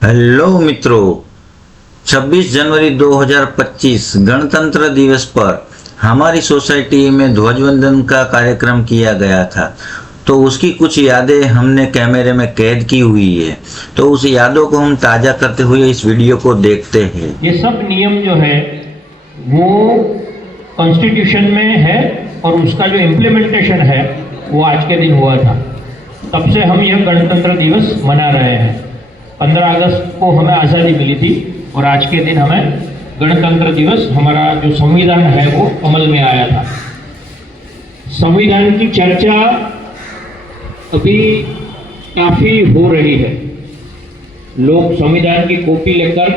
Hello मित्रों, 26 जनवरी 2025 गणतंत्र दिवस पर हमारी सोसाइटी में ध्वजवंदन का कार्यक्रम किया गया था। तो उसकी कुछ यादें हमने कैमरे में कैद की हुई है, तो उस यादों को हम ताज़ा करते हुए इस वीडियो को देखते हैं। ये सब नियम जो है वो कॉन्स्टिट्यूशन में है और उसका जो इम्प्लीमेंटेशन है वो आज के दिन हुआ था। तब से हम यह गणतंत्र दिवस मना रहे हैं। 15 अगस्त को हमें आज़ादी मिली थी और आज के दिन हमें गणतंत्र दिवस, हमारा जो संविधान है वो अमल में आया था। संविधान की चर्चा अभी काफ़ी हो रही है। लोग संविधान की कॉपी लेकर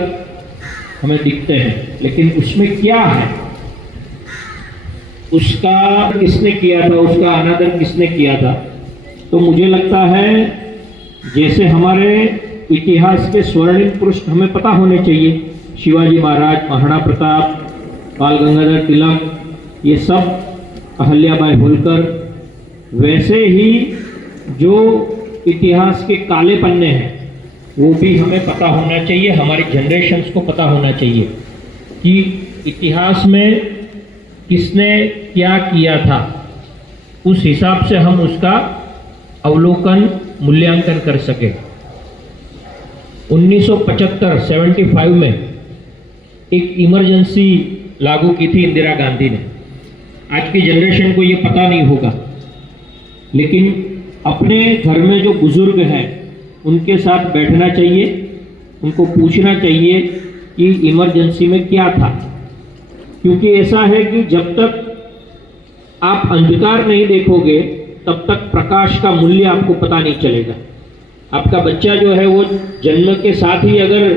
हमें दिखते हैं, लेकिन उसमें क्या है, उसका किसने किया था, उसका अनादर किसने किया था। तो मुझे लगता है जैसे हमारे इतिहास के स्वर्णिम पृष्ठ हमें पता होने चाहिए, शिवाजी महाराज, महाराणा प्रताप, बाल गंगाधर तिलक, ये सब, अहल्याबाई होलकर, वैसे ही जो इतिहास के काले पन्ने हैं वो भी हमें पता होना चाहिए, हमारी जनरेशन्स को पता होना चाहिए कि इतिहास में किसने क्या किया था। उस हिसाब से हम उसका अवलोकन, मूल्यांकन कर सके। 1975 में एक इमरजेंसी लागू की थी इंदिरा गांधी ने। आज की जनरेशन को ये पता नहीं होगा, लेकिन अपने घर में जो बुजुर्ग हैं उनके साथ बैठना चाहिए, उनको पूछना चाहिए कि इमरजेंसी में क्या था। क्योंकि ऐसा है कि जब तक आप अंधकार नहीं देखोगे तब तक प्रकाश का मूल्य आपको पता नहीं चलेगा। आपका बच्चा जो है वो जन्म के साथ ही अगर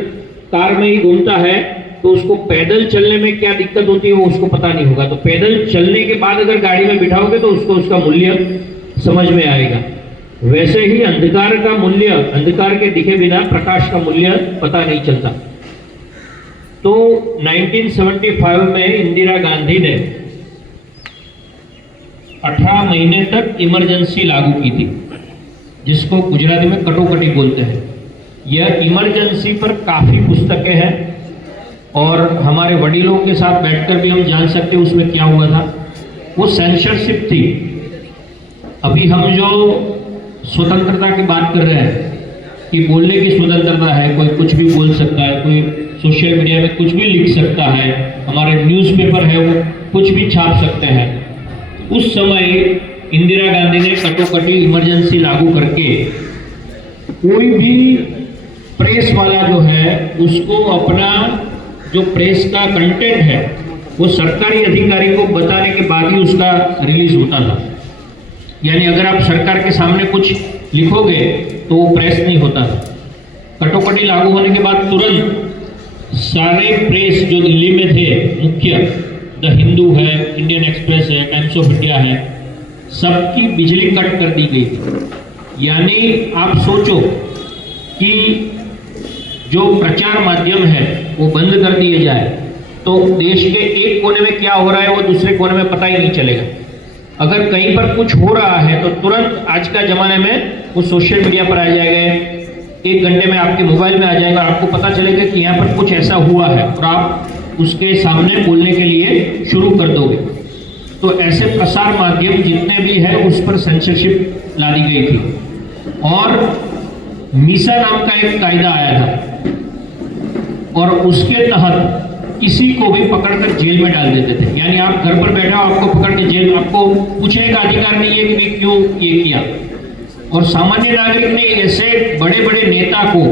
कार में ही घूमता है तो उसको पैदल चलने में क्या दिक्कत होती है वो उसको पता नहीं होगा। तो पैदल चलने के बाद अगर गाड़ी में बिठाओगे तो उसको उसका मूल्य समझ में आएगा। वैसे ही अंधकार का मूल्य, अंधकार के दिखे बिना प्रकाश का मूल्य पता नहीं चलता। तो 1975 में इंदिरा गांधी ने 18 महीने तक इमरजेंसी लागू की थी, जिसको गुजराती में कटोकटी बोलते हैं। यह इमरजेंसी पर काफ़ी पुस्तकें हैं और हमारे वडीलों के साथ बैठकर भी हम जान सकते हैं उसमें क्या हुआ था। वो सेंसरशिप थी। अभी हम जो स्वतंत्रता की बात कर रहे हैं कि बोलने की स्वतंत्रता है, कोई कुछ भी बोल सकता है, कोई सोशल मीडिया में कुछ भी लिख सकता है, हमारे न्यूज़पेपर है वो कुछ भी छाप सकते हैं। उस समय इंदिरा गांधी ने कटोकटी इमरजेंसी लागू करके कोई भी प्रेस वाला जो है उसको अपना जो प्रेस का कंटेंट है वो सरकारी अधिकारी को बताने के बाद ही उसका रिलीज होता था। यानी अगर आप सरकार के सामने कुछ लिखोगे तो वो प्रेस नहीं होता था। कटोकटी लागू होने के बाद तुरंत सारे प्रेस जो दिल्ली में थे, मुख्य द हिंदू है, इंडियन एक्सप्रेस है, टाइम्स ऑफ इंडिया है, सबकी बिजली कट कर दी गई थी। यानी आप सोचो कि जो प्रचार माध्यम है वो बंद कर दिए जाए तो देश के एक कोने में क्या हो रहा है वो दूसरे कोने में पता ही नहीं चलेगा। अगर कहीं पर कुछ हो रहा है तो तुरंत आज का ज़माने में वो सोशल मीडिया पर आ जाएगा, 1 घंटे में आपके मोबाइल में आ जाएगा, आपको पता चलेगा कि यहाँ पर कुछ ऐसा हुआ है और आप उसके सामने बोलने के लिए शुरू कर दोगे। तो ऐसे प्रसार माध्यम जितने भी है उस पर सेंसरशिप ला दी गई थी। और मीसा नाम का एक कायदा आया था और उसके तहत किसी को भी पकड़कर जेल में डाल देते थे। यानी आप घर पर बैठे हो, आपको पकड़ के जेल, आपको पूछने का अधिकार नहीं है कि क्यों ये किया। और सामान्य नागरिक ने ऐसे बड़े बड़े नेता को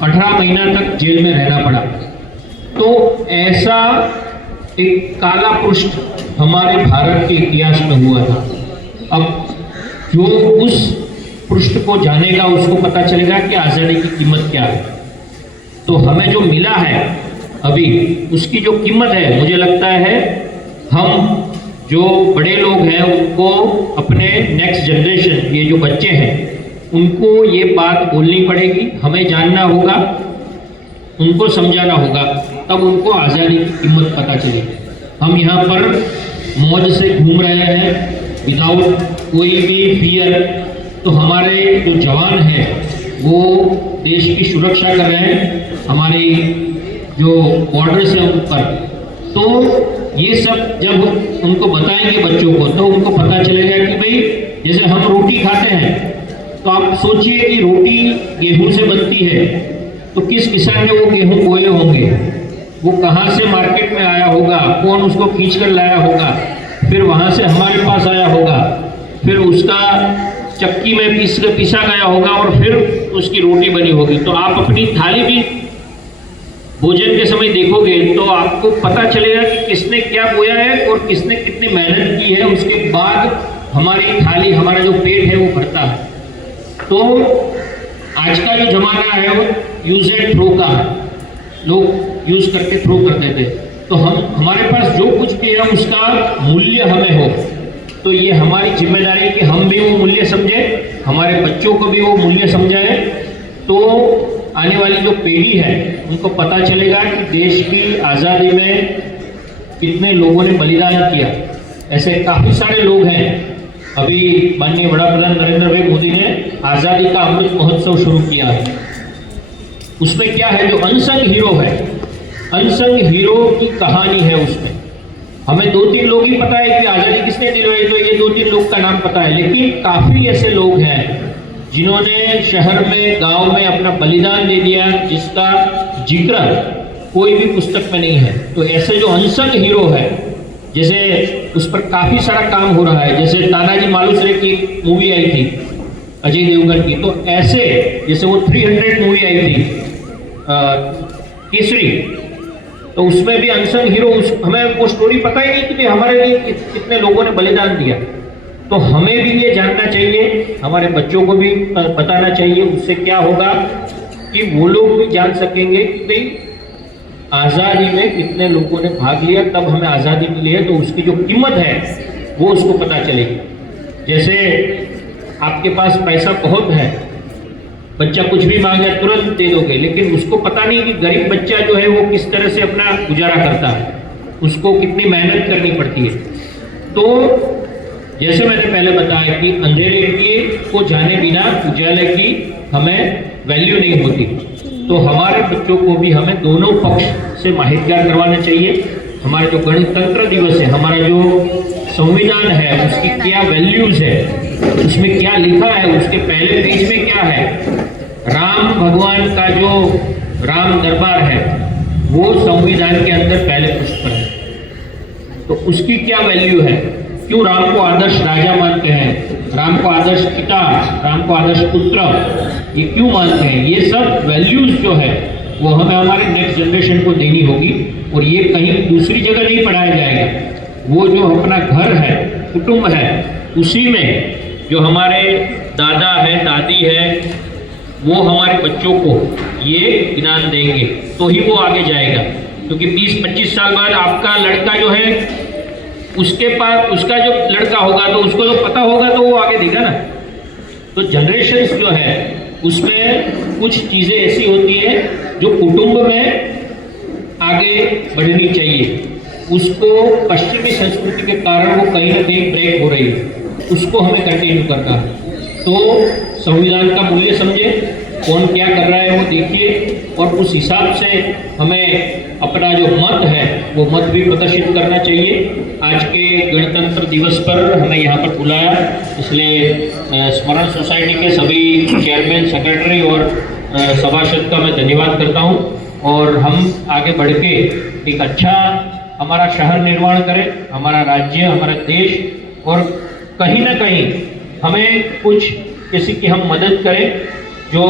18 महीना तक जेल में रहना पड़ा। तो ऐसा एक काला पृष्ठ हमारे भारत के इतिहास में हुआ था। अब जो उस पृष्ठ को जानेगा उसको पता चलेगा कि आज़ादी की कीमत क्या है। तो हमें जो मिला है अभी उसकी जो कीमत है, मुझे लगता है हम जो बड़े लोग हैं उनको, अपने नेक्स्ट जनरेशन, ये जो बच्चे हैं उनको ये बात बोलनी पड़ेगी, हमें जानना होगा, उनको समझाना होगा, तब उनको आज़ादी की कीमत पता चलेगी। हम यहाँ पर मौज से घूम रहे हैं विदाउट कोई भी फियर, तो हमारे जो जवान हैं वो देश की सुरक्षा कर रहे हैं, हमारी जो बॉर्डर्स है उन पर। तो ये सब जब उनको बताएंगे बच्चों को तो उनको पता चलेगा कि भाई जैसे हम रोटी खाते हैं तो आप सोचिए कि रोटी गेहूं से बनती है, तो किस किसान ने वो गेहूं बोए होंगे, वो कहाँ से मार्केट में आया होगा, कौन उसको खींच कर लाया होगा, फिर वहाँ से हमारे पास आया होगा, फिर उसका चक्की में पीसा गया होगा और फिर उसकी रोटी बनी होगी। तो आप अपनी थाली भी भोजन के समय देखोगे तो आपको पता चलेगा कि किसने क्या बोया है और किसने कितनी मेहनत की है, उसके बाद हमारी थाली, हमारा जो पेट है वो भरता है। तो आज का जो जमाना है वो यूज एंड थ्रो का है, लोग यूज करके थ्रो कर देते। तो हमारे पास जो कुछ भी है उसका मूल्य हमें हो, तो ये हमारी जिम्मेदारी है कि हम भी वो मूल्य समझें, हमारे बच्चों को भी वो मूल्य समझाएं। तो आने वाली जो पीढ़ी है उनको पता चलेगा कि देश की आज़ादी में कितने लोगों ने बलिदान किया। ऐसे काफ़ी सारे लोग हैं। अभी माननीय बड़ा प्रधान नरेंद्र भाई मोदी ने आज़ादी का अमृत महोत्सव शुरू किया है। उसमें क्या है, जो अनसंग हीरो है, अनसंग हीरो की कहानी है उसमें। हमें 2-3 लोग ही पता है कि आज़ादी किसने दिलवाई, तो ये 2-3 लोग का नाम पता है, लेकिन काफ़ी ऐसे लोग हैं जिन्होंने शहर में, गांव में अपना बलिदान दे दिया, जिसका जिक्र कोई भी पुस्तक में नहीं है। तो ऐसे जो अनसंग हीरो है, जैसे उस पर काफ़ी सारा काम हो रहा है, जैसे तानाजी मालुसरे की एक मूवी आई थी अजय देवगन की, तो ऐसे जैसे वो 300 मूवी आई थी केसरी, तो उसमें भी अनसंग हीरो, हमें वो स्टोरी पता ही नहीं कि हमारे लिए कितने लोगों ने बलिदान दिया। तो हमें भी ये जानना चाहिए, हमारे बच्चों को भी बताना चाहिए। उससे क्या होगा कि वो लोग भी जान सकेंगे कि भाई आज़ादी में कितने लोगों ने भाग लिया, तब हमें आज़ादी मिली है, तो उसकी जो कीमत है वो उसको पता चलेगी। जैसे आपके पास पैसा बहुत है, बच्चा कुछ भी मांगे तुरंत दे दोगे, लेकिन उसको पता नहीं कि गरीब बच्चा जो है वो किस तरह से अपना गुजारा करता है, उसको कितनी मेहनत करनी पड़ती है। तो जैसे मैंने पहले बताया कि अंधेरे को जाने बिना उजाले की हमें वैल्यू नहीं होती। तो हमारे बच्चों को भी हमें दोनों पक्ष से माहितगार करवाना चाहिए। हमारा जो गणतंत्र दिवस है, हमारा जो संविधान है, उसकी क्या वैल्यूज है, उसमें क्या लिखा है, उसके पहले पेज में क्या है, राम भगवान का जो राम दरबार है वो संविधान के अंदर पहले पृष्ठ पर है, तो उसकी क्या वैल्यू है, क्यों राम को आदर्श राजा मानते हैं, राम को आदर्श पिता, राम को आदर्श पुत्र, ये क्यों मानते हैं, ये सब वैल्यूज जो है वो हमें हमारे नेक्स्ट जनरेशन को देनी होगी। और ये कहीं दूसरी जगह नहीं पढ़ाया जाएगा, वो जो अपना घर है, कुटुंब है, उसी में जो हमारे दादा है, दादी है, वो हमारे बच्चों को ये ज्ञान देंगे तो ही वो आगे जाएगा। क्योंकि 20-25 साल बाद आपका लड़का जो है, उसके पास उसका जो लड़का होगा तो उसको तो पता होगा, तो वो आगे देगा ना। तो जनरेशन्स जो है उसमें कुछ चीज़ें ऐसी होती है जो कुटुंब में आगे बढ़नी चाहिए, उसको पश्चिमी संस्कृति के कारण वो कहीं ना कहीं ब्रेक हो रही है, उसको हमें कंटिन्यू करना है। तो संविधान का मूल्य समझे, कौन क्या कर रहा है वो देखिए, और उस हिसाब से हमें अपना जो मत है वो मत भी प्रदर्शित करना चाहिए। आज के गणतंत्र दिवस पर हमें यहाँ पर बुलाया, इसलिए स्मरण सोसाइटी के सभी चेयरमैन, सेक्रेटरी और सभासद का मैं धन्यवाद करता हूँ। और हम आगे बढ़ के एक अच्छा हमारा शहर निर्माण करें, हमारा राज्य, हमारा देश, और कहीं ना कहीं हमें कुछ किसी की हम मदद करें, जो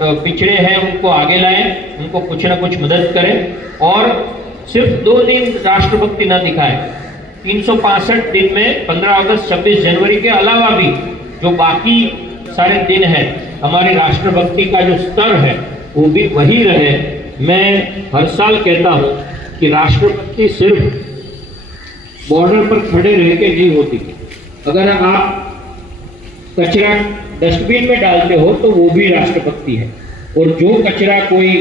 पिछड़े हैं उनको आगे लाएं, उनको कुछ ना कुछ मदद करें। और सिर्फ 2 दिन राष्ट्रभक्ति ना दिखाएं, 365 दिन में 15 अगस्त 26 जनवरी के अलावा भी जो बाकी सारे दिन हैं, हमारी राष्ट्रभक्ति का जो स्तर है वो भी वही रहे। मैं हर साल कहता हूँ कि राष्ट्रभक्ति सिर्फ बॉर्डर पर खड़े रह के नहीं होती। अगर आप कचरा डस्टबिन में डालते हो तो वो भी राष्ट्रभक्ति है, और जो कचरा कोई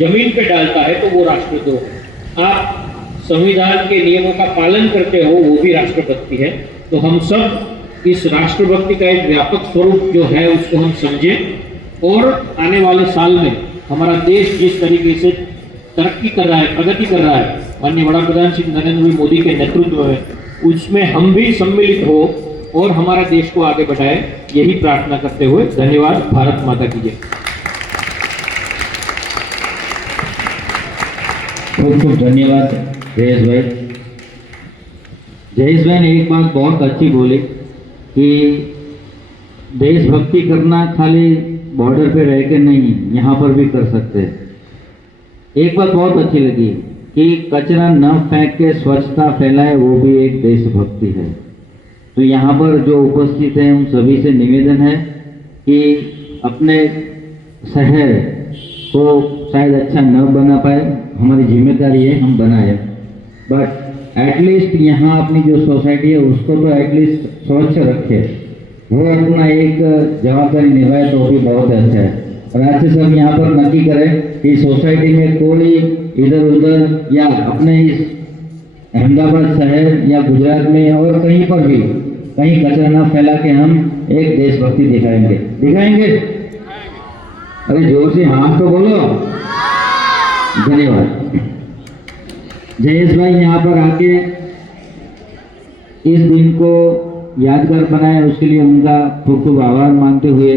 जमीन पे डालता है तो वो राष्ट्रद्रोह है। आप संविधान के नियमों का पालन करते हो, वो भी राष्ट्रभक्ति है। तो हम सब इस राष्ट्रभक्ति का एक व्यापक स्वरूप जो है उसको हम समझें, और आने वाले साल में हमारा देश जिस तरीके से तरक्की कर रहा है, प्रगति कर रहा है, माननीय वड़ा प्रधान श्री नरेंद्र भाई मोदी के नेतृत्व में, उसमें हम भी सम्मिलित हो और हमारा देश को आगे बढ़ाए, यही प्रार्थना करते हुए धन्यवाद। भारत माता की जय। खूब खूब धन्यवाद जयेश भाई। जयेश भाई ने एक बात बहुत अच्छी बोली कि देशभक्ति करना खाली बॉर्डर पे रह के नहीं, यहाँ पर भी कर सकते हैं। एक बात बहुत अच्छी लगी कि कचरा न फेंक के स्वच्छता फैलाए, वो भी एक देशभक्ति है। तो यहाँ पर जो उपस्थित हैं उन सभी से निवेदन है कि अपने शहर को शायद अच्छा न बना पाए, हमारी जिम्मेदारी है हम बनाए, बट एटलीस्ट यहाँ अपनी जो सोसाइटी है उसको तो एटलीस्ट स्वच्छ रखे, वो अपना एक जवाबदारी निभाए तो भी बहुत अच्छा है। और आज से सब यहाँ पर नक्की करें कि सोसाइटी में कोई इधर उधर या अपने इस अहमदाबाद शहर या गुजरात में और कहीं पर भी कहीं कचरा ना फैला के हम एक देशभक्ति दिखाएंगे। अरे जोर से हाँ तो बोलो। धन्यवाद। जयेश भाई यहाँ पर आके इस दिन को यादगार बनाया, उसके लिए उनका खूब खूब आभार मानते हुए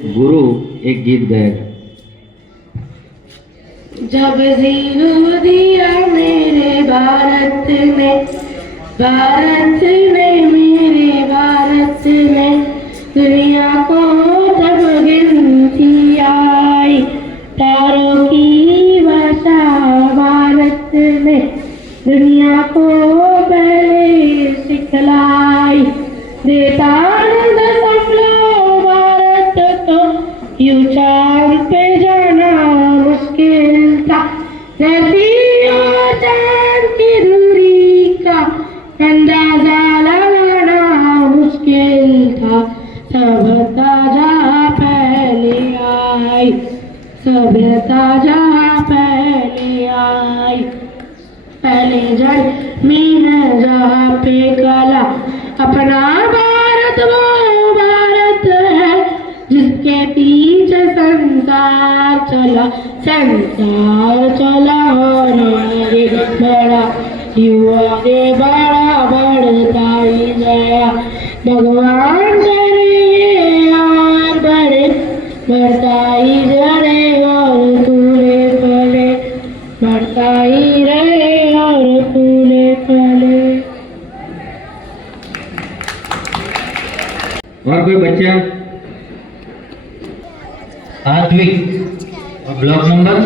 गुरु एक गीत गाएगा। जब जीरो दिया मेरे भारत ने मेरे भारत में, दुनिया को तब गिनती आई, तारों की भाषा भारत में दुनिया को पहले सिखलाई, देता यूं चांद पे जाना मुश्किल था, नदियों चांद की दूरी का अंदाजा लगाना मुश्किल था। सभ्यता जहाँ पहले आई, सभ्यता जहाँ पहले आई, पहले जन्मी है जहाँ पे कला, अपना भारत वो भारत है जिसके पीछे संसार चला और आगे बढ़ा, आगे बढ़ा बढ़ता ही गया, भगवान करे और बढ़े, बढ़ता ही रहे और फूले फले, बढ़ता ही रहे और फूले फले। और कोई बच्चा? सात्विक और ब्लॉक नंबर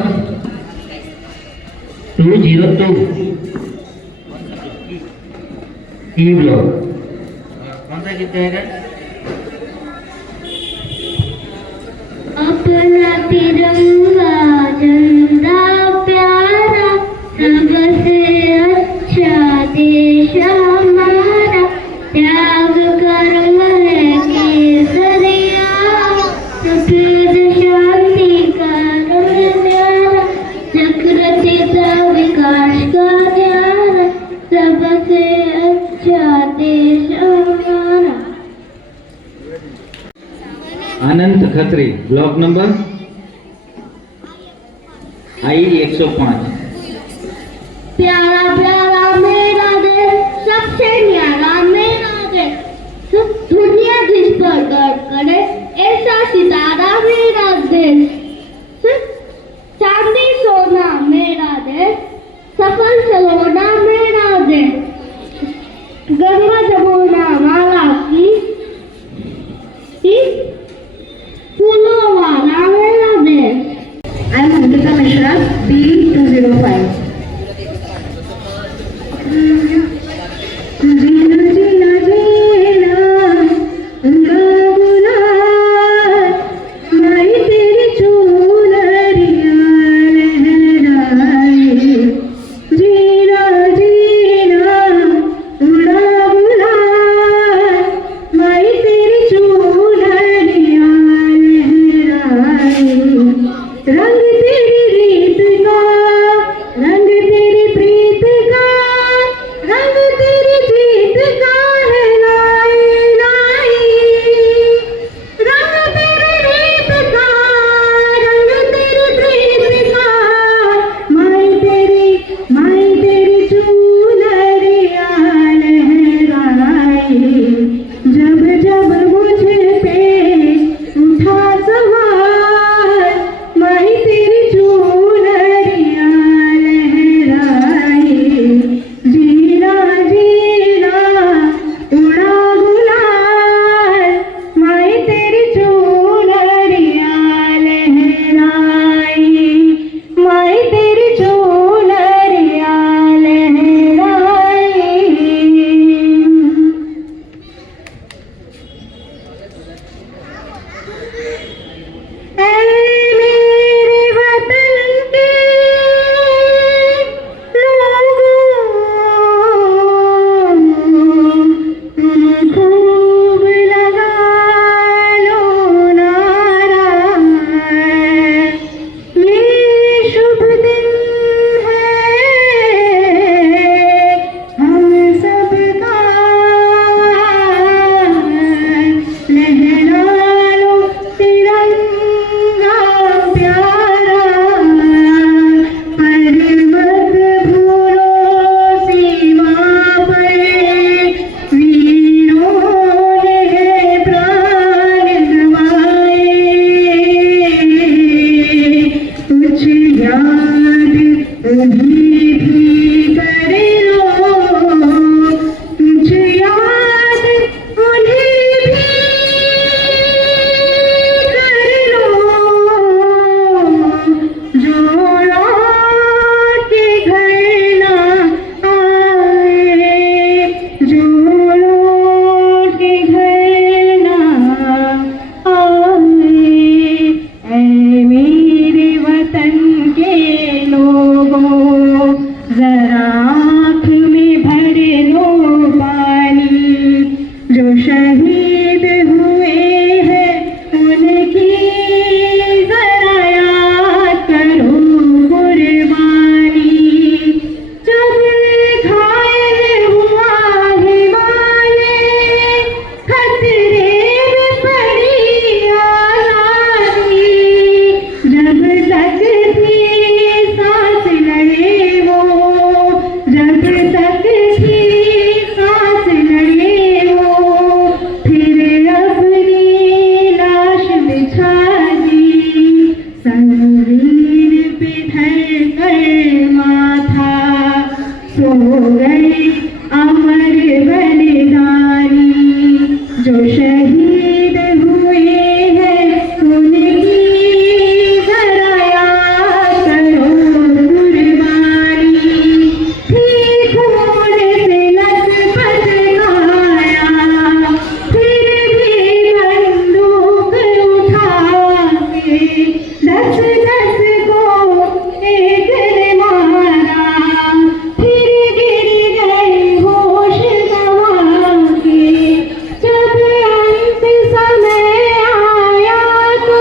202 ई ब्लॉक। कौन सा गीत गाएगा? अपना तिरंगा झंडा प्यारा, सबसे अच्छा देश हमारा, त्याग कर्म है केसरिया, सफेद शांति का रंग न्यारा, जागृतिता विकास का न्यारा, सबसे अच्छा देश हमारा। अनंत खत्री ब्लॉक नंबर आई 105। प्यारा प्यारा मेरा देश, सबसे न्यारा मेरा देश, दुनिया जिस पर गर्व करे ऐसा सितारा मेरा देश, चांदी सोना मेरा देश, सफल सलोना मेरा देश, गंगा जमुना माला की फूलों वाला मेरा देश। I am Amrita Mishra, B205. रंग गए अमर बलिदानी, जो शहीद हुए हैं उनकी जरा याद करो कुर्बानी। थी खून से लथपथ काया, फिर भी बंदूक उठा के दस दस को एक ने मारा, फिर गिर गए होश गंवा के। जब अंत समय आया तो,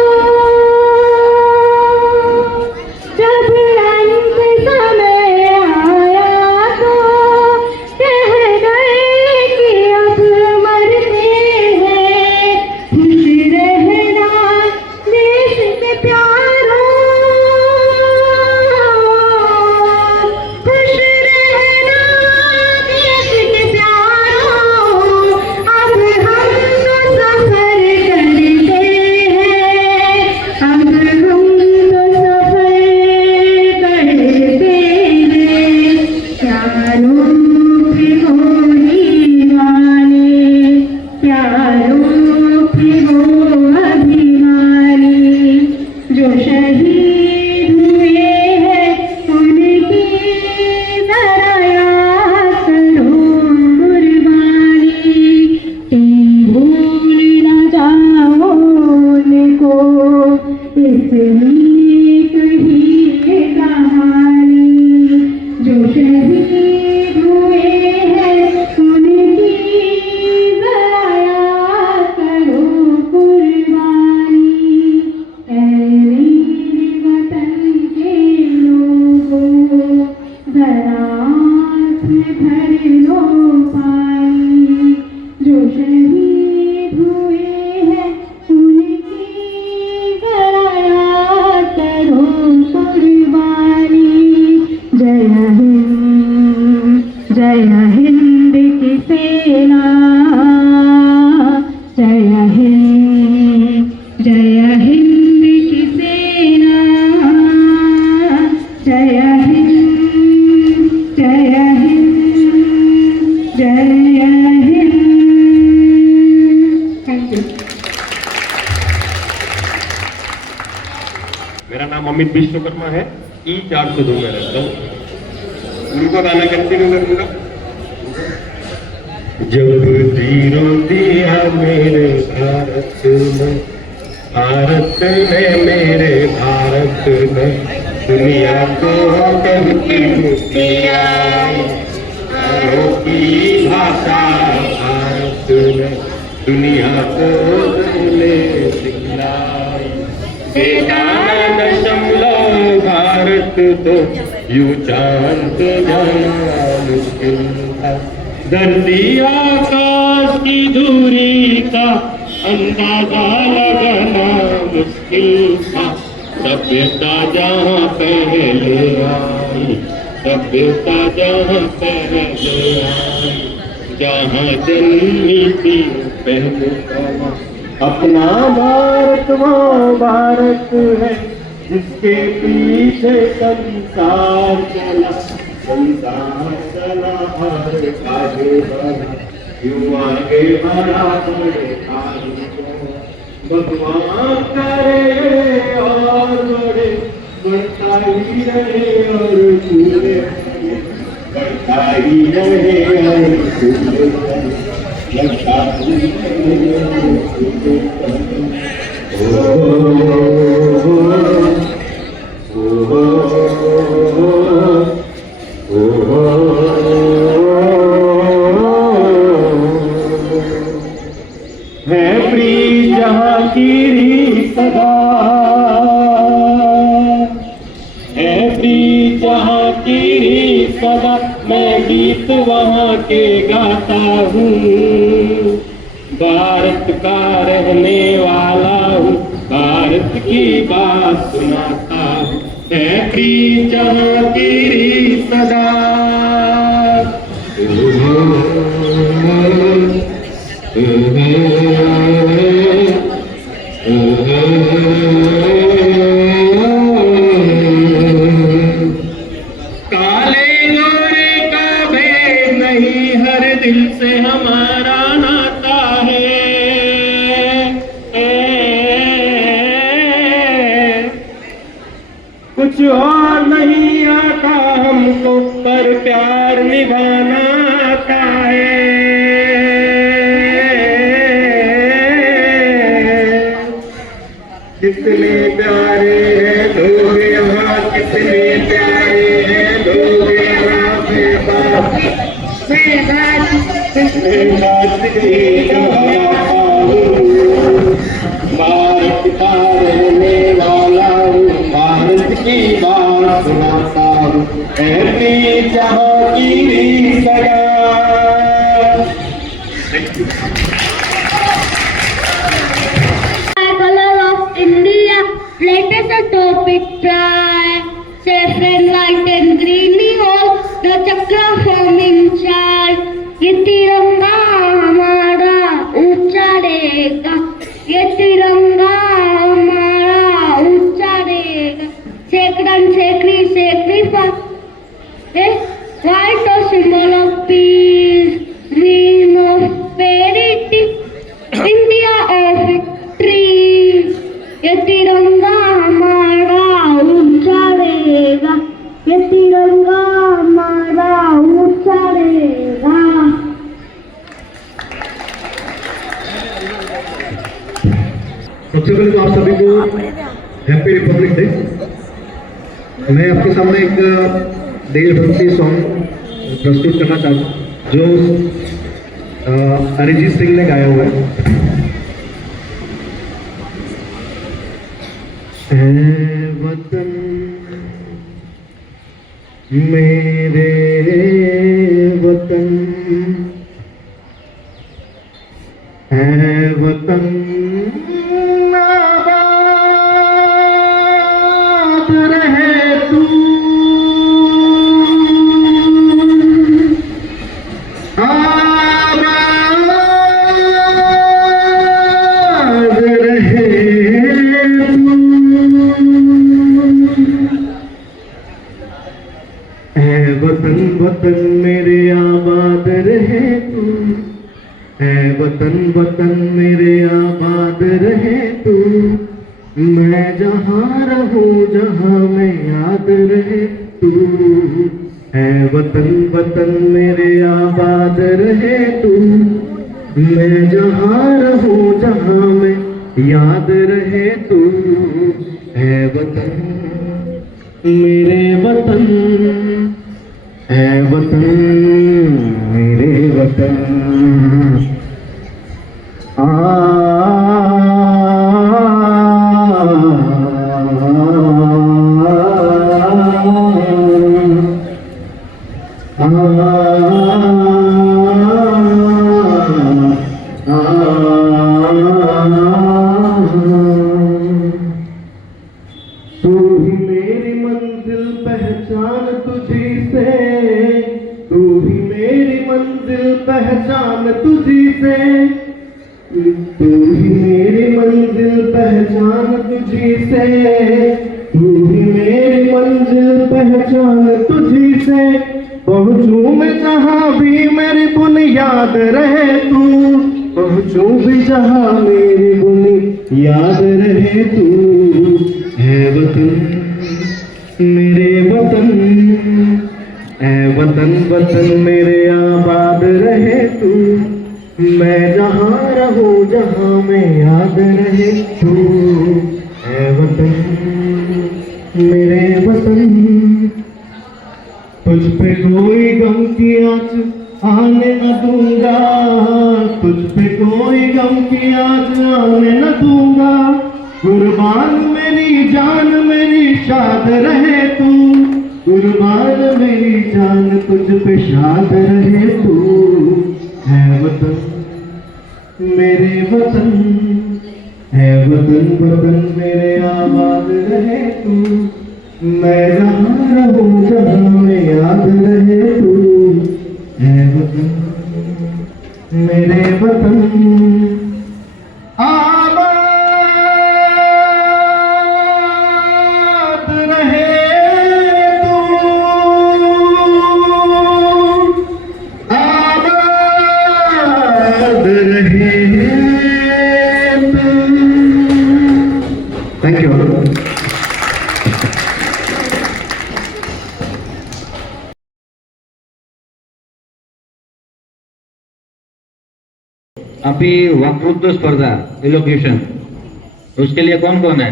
जब अंत समय आया तो कह गए कि अब मरते हैं। खुश रहना देश के प्यारों, खुश रहना देश के प्यारों, अब हम तो सफर करते हैं, अब हम तो सफर करते हैं। प्यारों फिरो दीवाने, प्यारों फिरो अभिमानी, जो शहीद हुए हैं उनकी जरा याद करो कुर्बानी। भूल न जाओ उनको इसलिए कही ये कहानी, जो शहीद हुए हैं उनकी जरा याद करो कुर्बानी। ऐ वीर वतन के लोगों, जरा आँख भर लो पानी, जो शहीद हुए हैं उनकी जरा याद करो कुर्बानी। जय हिंद की सेना, जय हिंद की सेना, जय हिंद, जय हिंद, जय हिंद। Thank you. मेरा नाम अमित विश्वकर्मा है, E402 में रहता हूँ। उनको गाना कंटिन्यू करूंगा। जब तीरों दिया मेरे भारत में, भारत में मेरे भारत में, दुनिया को कहती मुक्तियाँ, तारों की भाषा भारत में, दुनिया को बोले सिखलाई। बेटा दशमलव भारत तो यूं चांद जाना मुश्किल था, धरती आकाश की दूरी का अंदाजा लगाना मुश्किल था। सभ्यता जहाँ पहले आई, सभ्यता जहाँ पहले आई, जहाँ जन्मी थी पहले कौन। अपना भारत वो भारत है जिसके पीछे संसार चला, संसार चला हर आगे बढ़ा, यूं आगे बढ़ा बड़े आगे। भगवान करे और बड़े, बढ़ता ही रहे और पूरे, बढ़ता ही रहे और पूरे, बढ़ता ही रहे और पूरे। है प्रीत जहांगीरी सदा, है प्रीत जहांगीरी सदा, मैं गीत वहाँ के गाता हूँ। भारत का रहने वाला हूँ, भारत की बात सुनाता हूँ। है प्रीत जहांगीरी सदा। काले गोरे का भेद नहीं हर दिल से हमारा नाता है। कुछ और नहीं आता हमको पर प्यार निभाना आता है। कितने प्यारे हैं लोग यहाँ, कितने प्यारे हैं लोग यहाँ पे बात भारत का रहने वाला हूँ, भारत की बात सुनाता हूँ, कहती जहाँ की भी सगा। Color of India, let us a topic try. Saffron, white and greeny all, the chakra forming chart. ये तिरंगा हमारा ऊंचा रहेगा, ये तिरंगा हमारा ऊंचा रहेगा। Sacred, sacred, sacrifice. White a symbol of peace, green of prosperity, India of victory. ये तिरंगा हमारा ऊंचा रहेगा, ये तिरंगा हमारा ऊंचा रहेगा। सबसे पहले तो आप सभी को हैप्पी रिपब्लिक डे। मैं आपके सामने एक देशभक्ति सॉन्ग प्रस्तुत करना चाहता हूँ जो अरिजीत सिंह ने गाया हुआ है। वतन मेरे वतन है, वतन आबाद रहे तू, आबाद रहे तू, है वतन वतन मेरे आबाद रहे तू, है वतन वतन मेरे आबाद रहे तू, मैं जहाँ रहूं जहाँ मैं याद रहे तू, है वतन वतन मेरे आबाद रहे तू, मैं जहाँ रहूं जहाँ मैं याद रहे तू, है वतन मेरे वतन, है वतन मेरे वतन। तू ही मेरी मंजिल पहचान तुझी से, तू ही मेरी मंजिल पहचान तुझी से, तू ही मेरी मंजिल पहचान तुझी से, तू ही मेरी मंजिल पहचान तुझी से, पहुँचूं मैं जहाँ भी मेरी बुनियाद रहे तू, पहुँचूं भी जहाँ मेरी बुनियाद रहे तू, है वतन मेरे वतन, है वतन वतन मेरे आबाद रहे तू, मैं जहाँ रहूं जहाँ मैं याद रहे तू, है वतन मेरे वतन। तुझ पे कोई गम की आँच आने न दूंगा, तुझ पे कोई गम की आँच आने न दूंगा, कुर्बान मेरी जान मेरी शाद रहे तू, कुर्बान मेरी जान तुझ पे शाद रहे तू, है वतन मेरे वतन, है वतन वतन मेरे आबाद रहे तू, मैं जहाँ रहूं जहाँ मैं याद रहे तू, है वतन मेरे वतन आबाद रहे तू, याद रहे थैंक यू। अभी वक्तृत्व स्पर्धा इलोक्यूशन, उसके लिए कौन कौन है?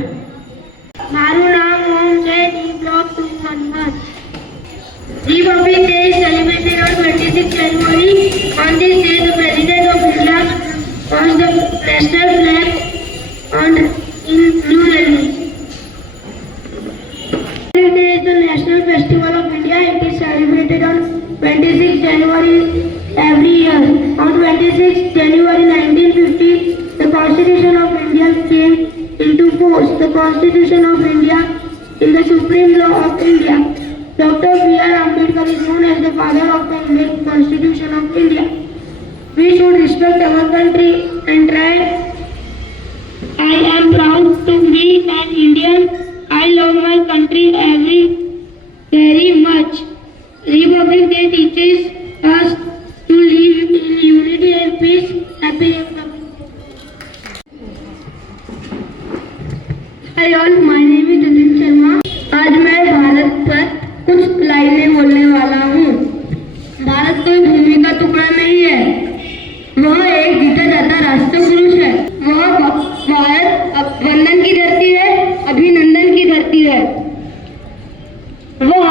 मारू नाम ओम जय D block 211. Republic Day is celebrated on 26 January. On this day, the President of India hosts the national flag in New Delhi. Republic Day is the national festival of India. It is celebrated on 26 January every year. On 26 January 1950, the Constitution of India came into force. The Constitution of India is the supreme law of India. Dr. B.R. Ambedkar is known as the father of the Indian Constitution of India. We should respect our country and try. I am proud to be an Indian. I love my country very much. Republic Day teaches us to live in unity and peace. Happy Republic Day. Hi all, my name is Dilip Sharma. आज मैं भारत पर कुछ लाइनें बोलने वाला हूँ। भारत कोई भूमि का टुकड़ा नहीं है, वह एक जीता जाता राष्ट्रपुरुष है। वह भारत वंदन की धरती है, अभिनंदन की धरती है। वह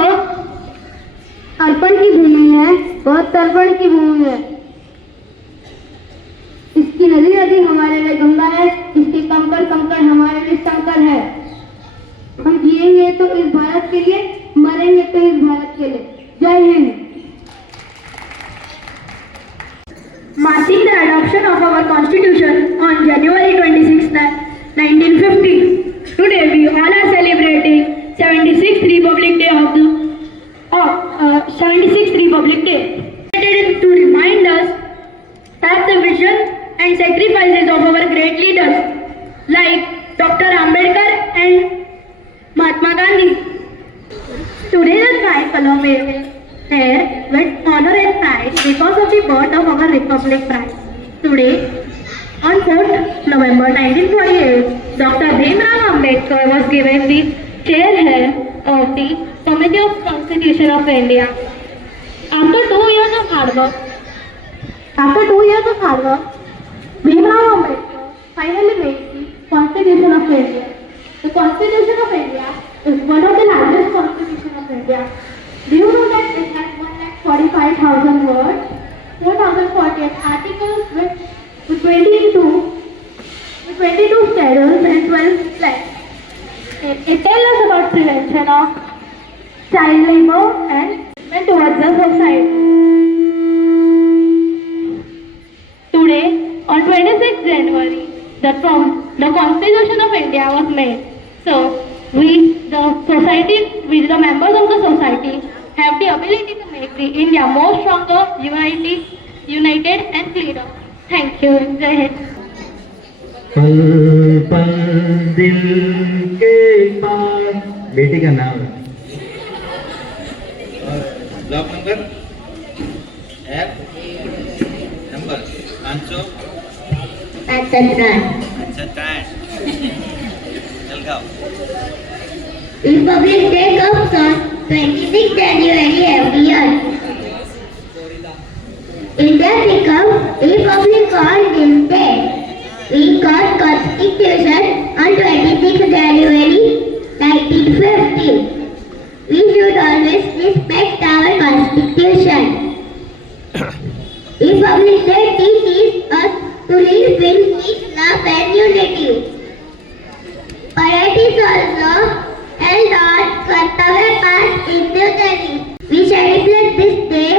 अर्पण की भूमि है, वह तर्पण की भूमि है। इसकी नदी नदी हमारे लिए गंगा है, इसके कंकड़ कंकड़ हमारे लिए शंकर है। हम जिएंगे तो इस भारत के लिए, मरेंगे तो इस भारत के लिए। जय Hind. Marking the adoption of our Constitution on January 26, 1950. Today we all are celebrating 76th Republic Day of the 76th Republic Day. To remind us that the vision and sacrifices of our great leaders like Dr. Ambedkar and Mahatma Gandhi. Today the tricolor waving here with honor and pride because of the birth of our Republic Pride. Today, on 4th November 1948, Dr. Bhimrao Ambedkar was given the chair of the Committee of Constitution of India. After 2 years of hard work, Bhimrao Ambedkar finally made the Constitution of India. The Constitution of India is one of the largest constitution of India. Do you know that it has 145,000 words, 4,048 articles with 22 schedules and 12 flags? It tells us about prevention of child labor and towards the society. Today, on 26th January, the Constitution of India was made. So, we, the members of the society, have the ability to make the India more stronger, united and freedom. Thank you. Jai Hind. पल पल दिल के पास, बेटी का नाम है। Block number F number 500 Republic Day comes on 26 January every year. India becomes Republic on this day. We got Constitution on 26 January 1950. We should always respect our Constitution. Republic Day teaches us to live in peace, love and unity. Parade is also held on Kartavya Path in New Delhi. We celebrate this day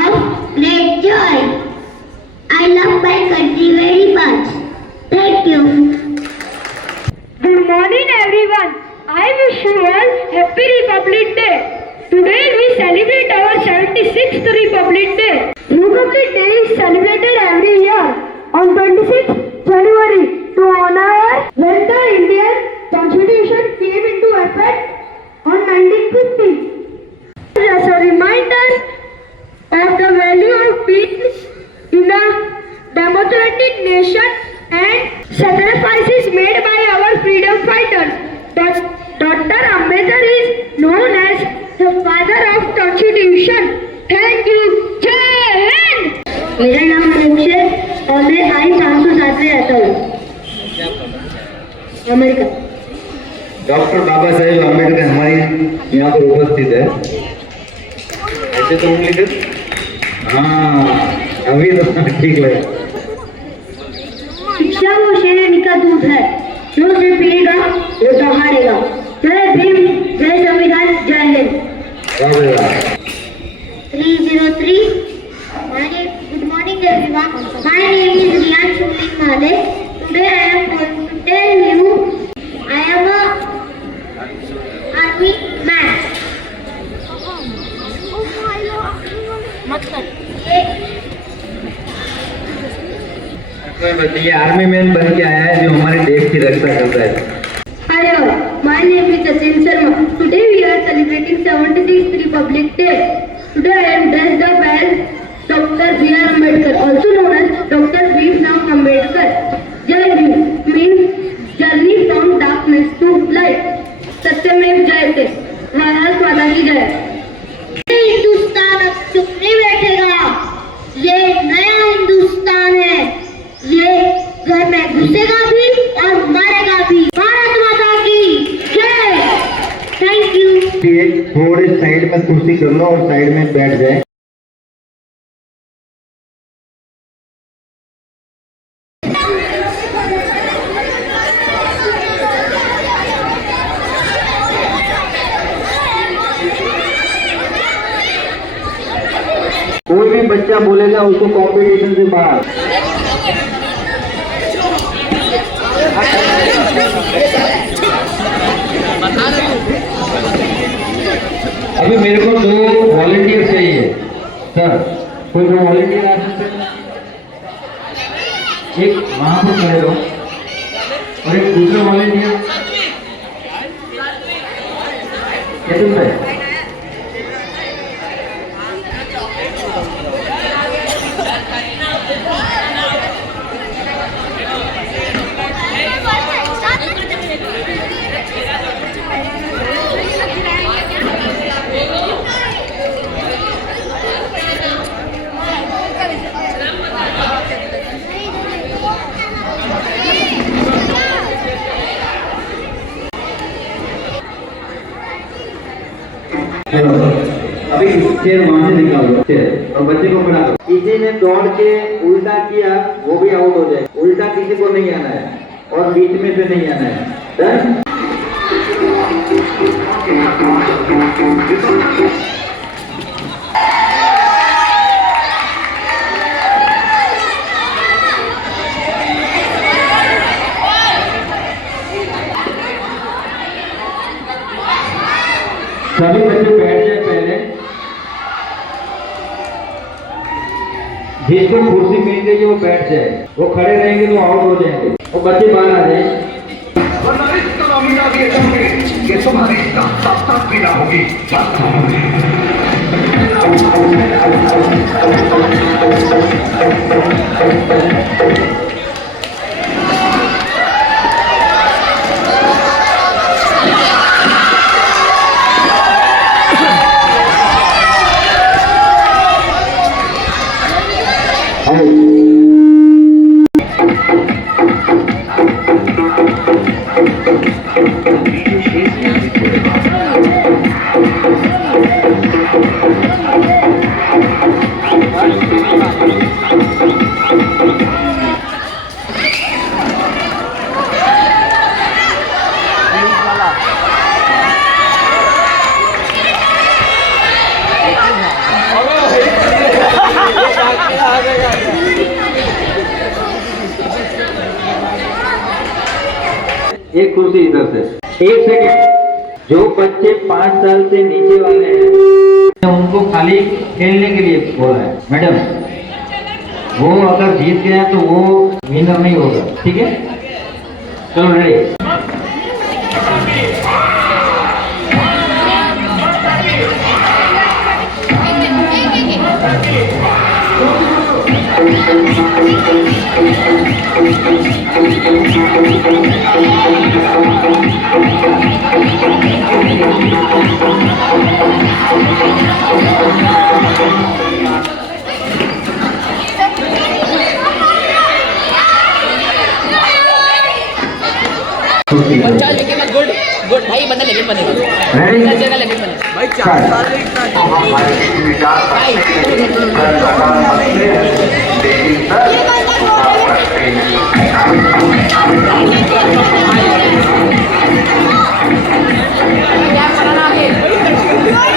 of great joy. I love my country very much. Thank you. Good morning everyone. I wish you all Happy Republic Day. Today we celebrate our 76th Republic Day. Republic Day is celebrated every year on 26th January to honor democratic nation and sacrifices made by our freedom fighters. Dr. Ambedkar is known as the father of Constitution. Thank you. Jai Hind. मेरा नाम अनुज है और मैं आई 507 में रहता हूँ, America. Doctor Baba Saheb Ambedkar हमारी यहाँ पर उपस्थित है। ऐसे तो लिखे, हाँ अभी तो ठीक लगा। शिक्षा वो शेरनी का दूध है, जो उसे पिएगा वो तो हारेगा। जय भीम, जय संविधान, जय Hind. 303. Good morning everyone. My name is Riyan Shumlik Mahale. Today I am going to tell you I am a army man. ये आर्मी मैन बन के आया है जो हमारे देश की रक्षा करता है। Hi all, my name is Sachin Sharma. Today we are celebrating 76th Republic Day. Today I am dressed up as Dr. B.R. Ambedkar, also known as Dr. Bhimrao Ambedkar. Jai Bhim means journey from darkness to light. सत्यमेव जयते, भारत माता की जय। हिंदुस्तान अब चुप नहीं बैठेगा, ये नया हिंदुस्तान है, ये घर में घुसेगा भी और मारेगा भी। भारत माता की जय। Thank you. थोड़े साइड में कुर्सी कर लो और साइड में बैठ जाए। कोई भी बच्चा बोलेगा उसको कंपटीशन से बाहर। अभी मेरे को 2 वॉलंटियर चाहिए सर, कोई 2 वॉलंटियर आ सकते हैं? एक वहां पर खड़े रहो और एक दूसरा वॉलंटियर कैसे है? अभी चेयर वहां से निकाल दो चेयर और बच्चे को खड़ा करो। किसी ने दौड़ के उल्टा किया वो भी आउट हो जाए। उल्टा किसी को नहीं आना है और बीच में से नहीं आना है। डन? सभी बच्चे बैठ जाए पहले। जिसको कुर्सी मिल गई वो बैठ जाए, वो खड़े रहेंगे तो आउट हो जाएंगे। वो बच्चे बाहर आ जाए। ये तुम्हारी साफ पीड़ा होगी। एक कुर्सी इधर से। एक सेकंड, जो बच्चे 5 साल से नीचे वाले हैं उनको खाली खेलने के लिए बोला है मैडम। वो अगर जीत गया तो वो विनर नहीं होगा, ठीक है? चलो रेडी। 50 विकेट में गुड गुड भाई बंदा लेकिन बनेगा Ready? जगह लेकिन बनेगा भाई 4 साल में इतना हमारे विचार भाई लेकिन सर क्या कराना है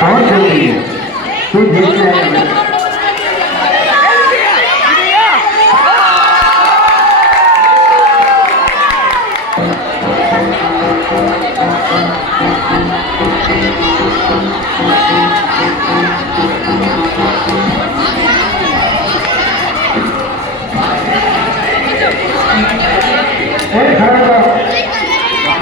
बहुत जल्दी है तू जीत जाएगा खड़ा रहो।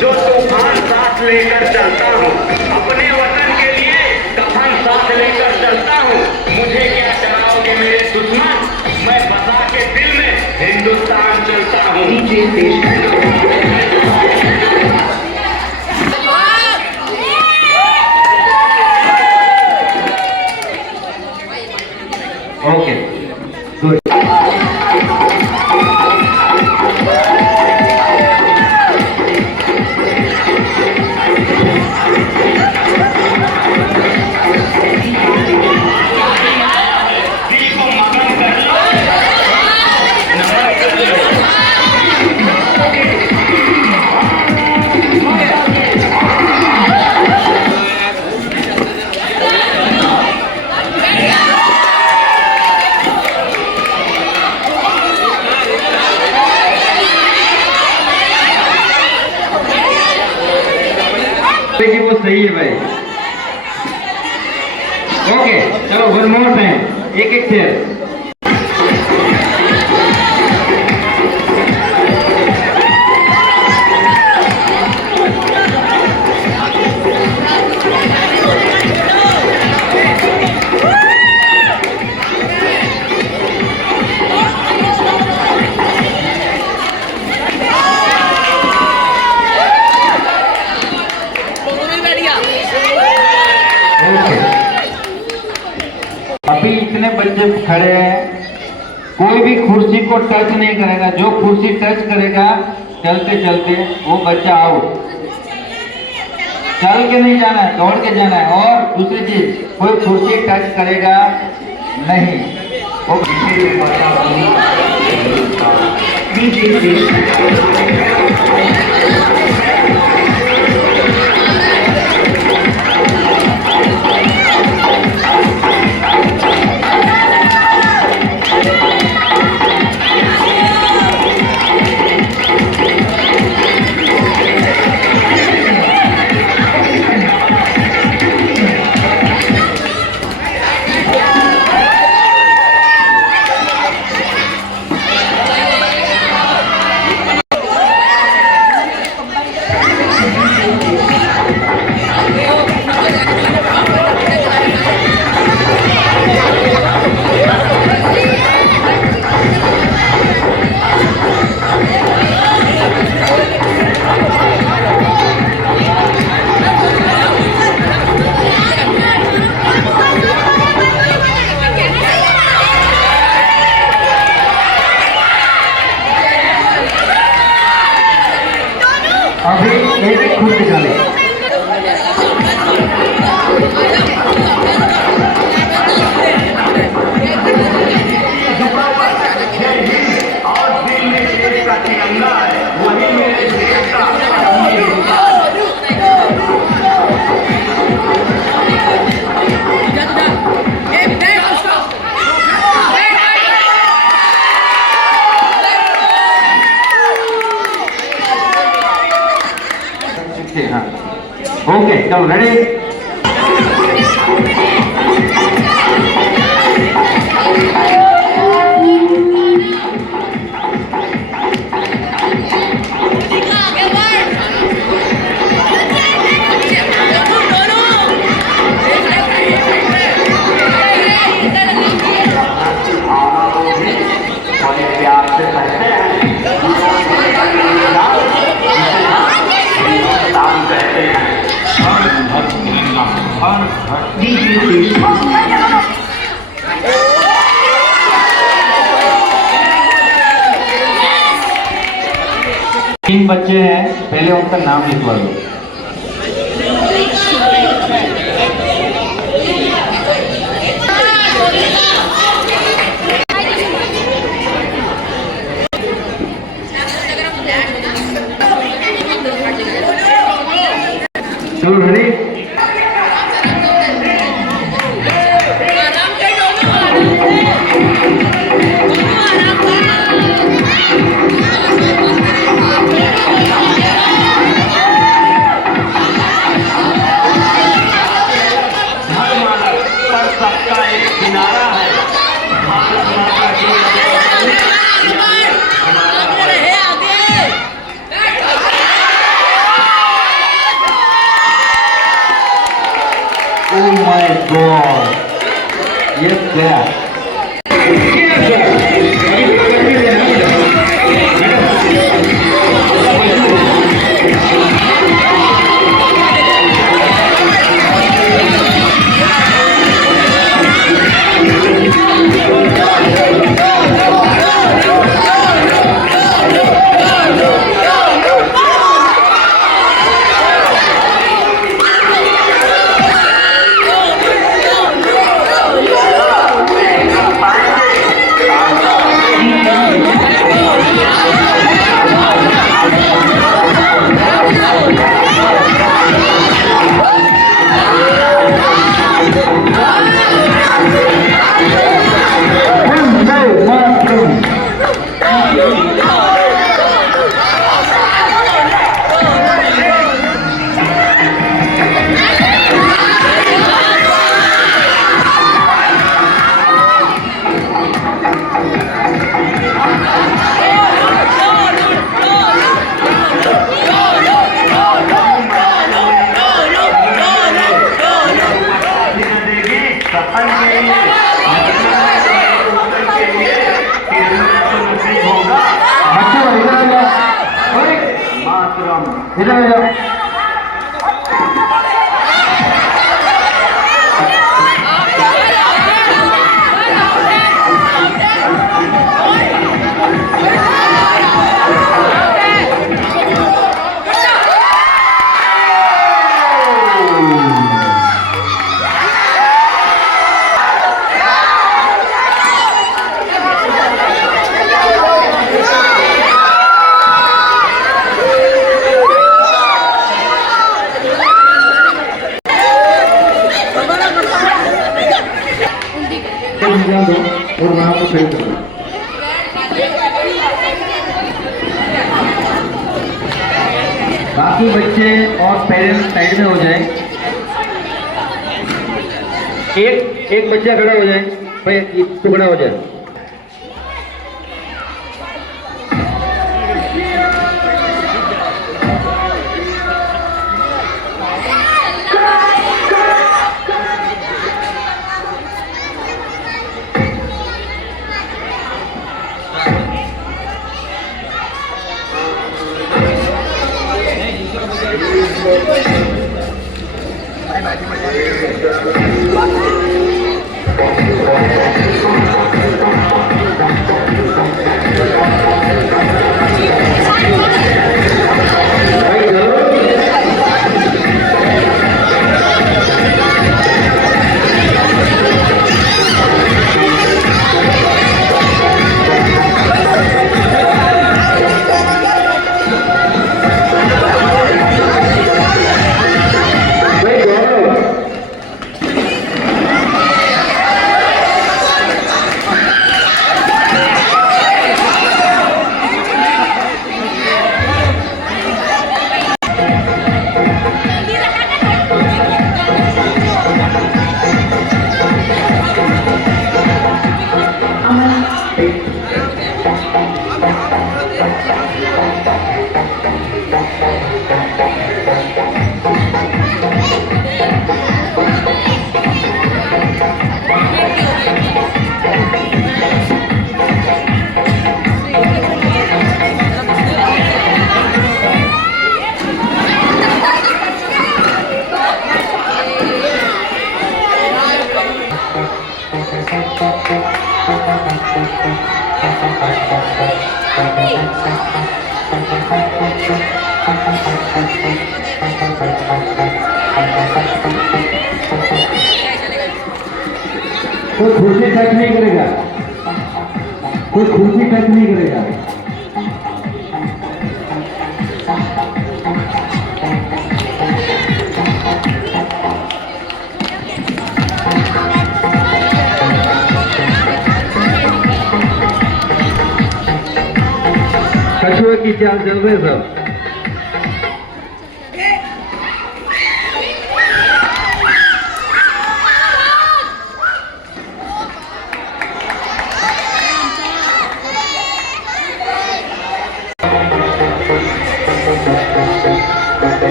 जो तूफान सांस लेकर चलता हूँ अपने वतन के लिए कफन सांस लेकर चलता हूँ मुझे क्या कराओगे मेरे दुश्मन मैं बसा के दिल में हिंदुस्तान चलता हूँ ओके गुड दिल को मगन कर लो नमन कर लो देखिए वो सही है भाई ओके चलो वन मोर टाइम एक एक चेयर अभी इतने बच्चे खड़े हैं कोई भी कुर्सी को टच नहीं करेगा जो कुर्सी टच करेगा चलते चलते वो बच्चा आउट चल के नहीं जाना है दौड़ के जाना है और दूसरी चीज कोई कुर्सी टच करेगा नहीं वो अभी एक खुद निकाले। और दिल में देश का तिरंगा है, वही मेरे देश का ओके चलो रेडी। तीन बच्चे हैं, पहले उनका नाम लिखवा दो। चलो रेडी। सबका एक किनारा है। Oh my God! Yes, there. और वहां पर सही करो। बाकी बच्चे और पेरेंट्स साइड में हो जाए। एक बच्चा खड़ा हो जाए भाई, टुकड़ा हो जाए। भाई कोई कुर्सी टच नहीं करेगा, कोई कुर्सी टच नहीं करेगा। कछुए की चाल चल रहे सब।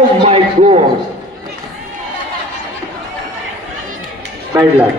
Oh my God! Bad luck.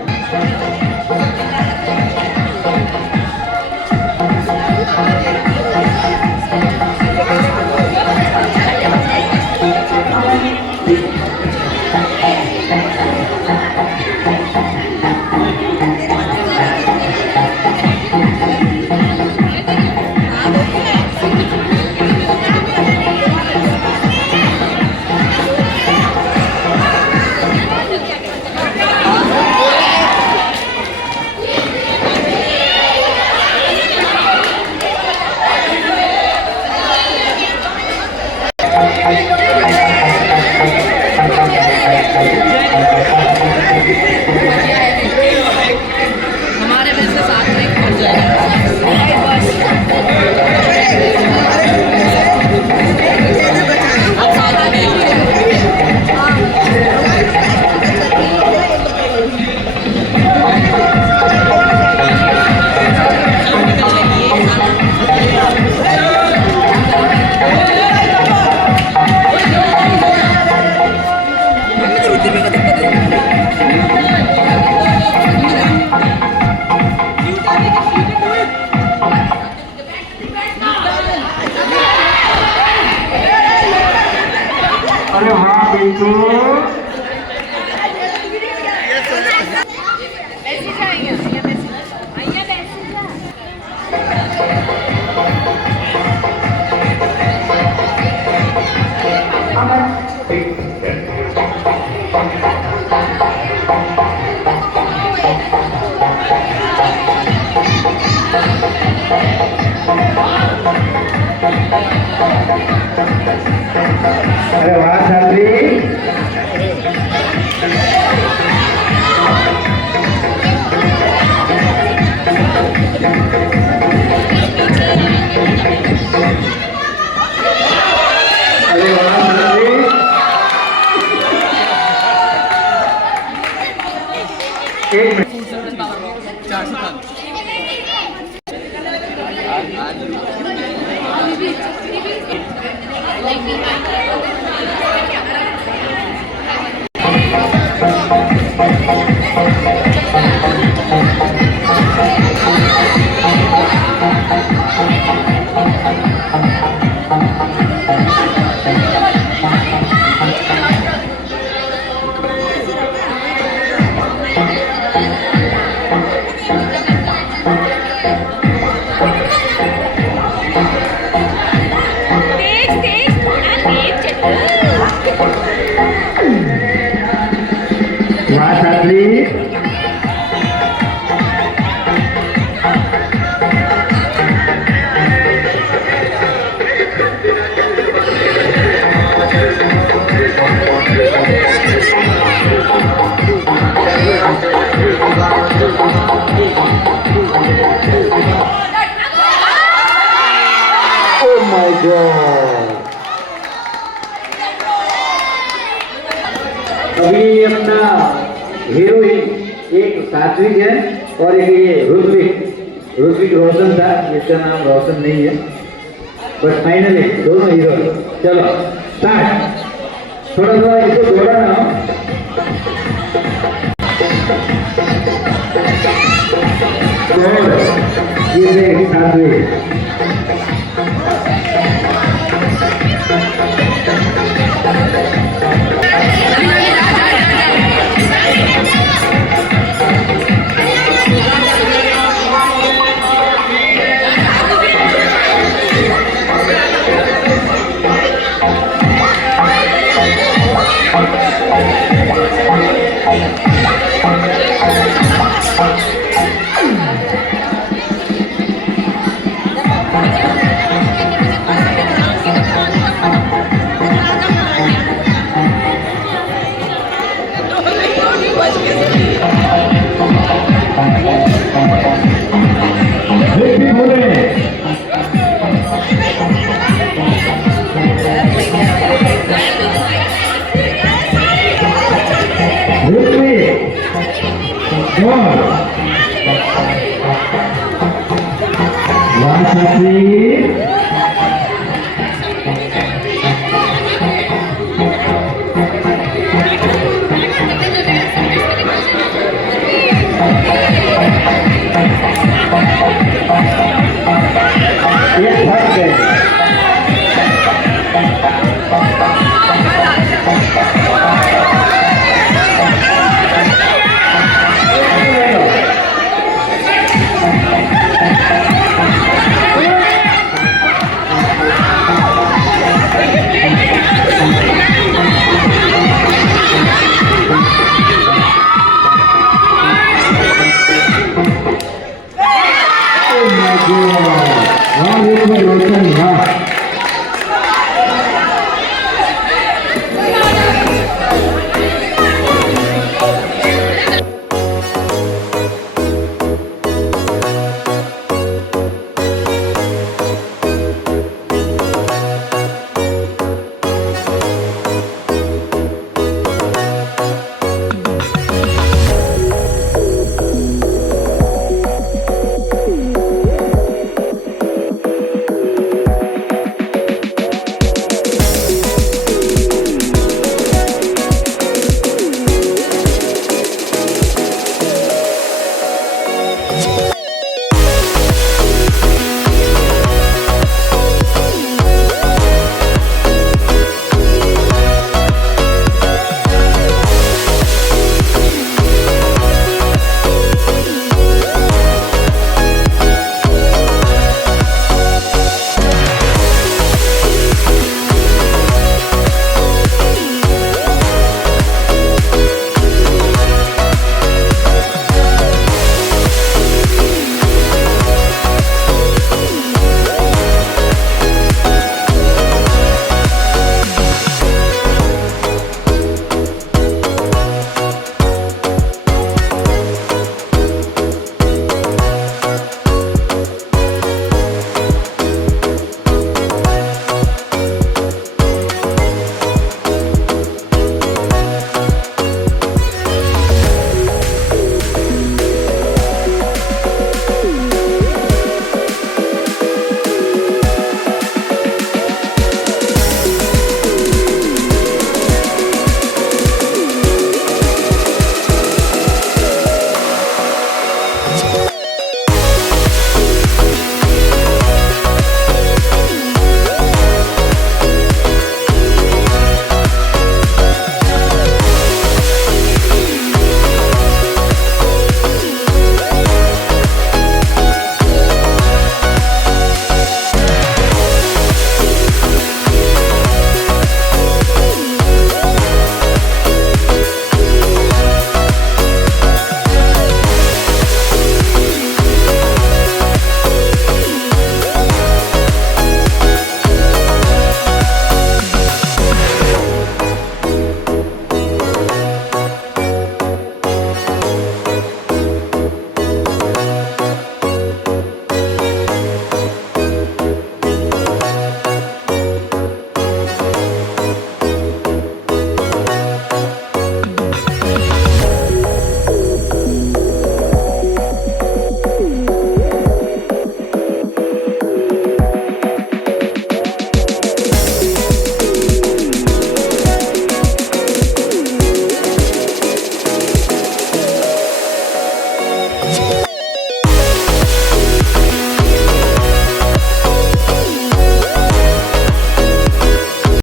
हमारे में से साथ में पहुंच अरे हाँ बिल्कुल। अरे वाह छात्री। अरे वाह छात्री। एक मिनट। Oh my God! अभी अपना हीरोइन एक सात्विक है और एक ये ऋत्विक रोशन था, इसका नाम रोशन नहीं है, बट फाइनली दोनों हीरो। चलो स्टार्ट। थोड़ा इसको जोड़ा ना, ये देख सात्विक। वाह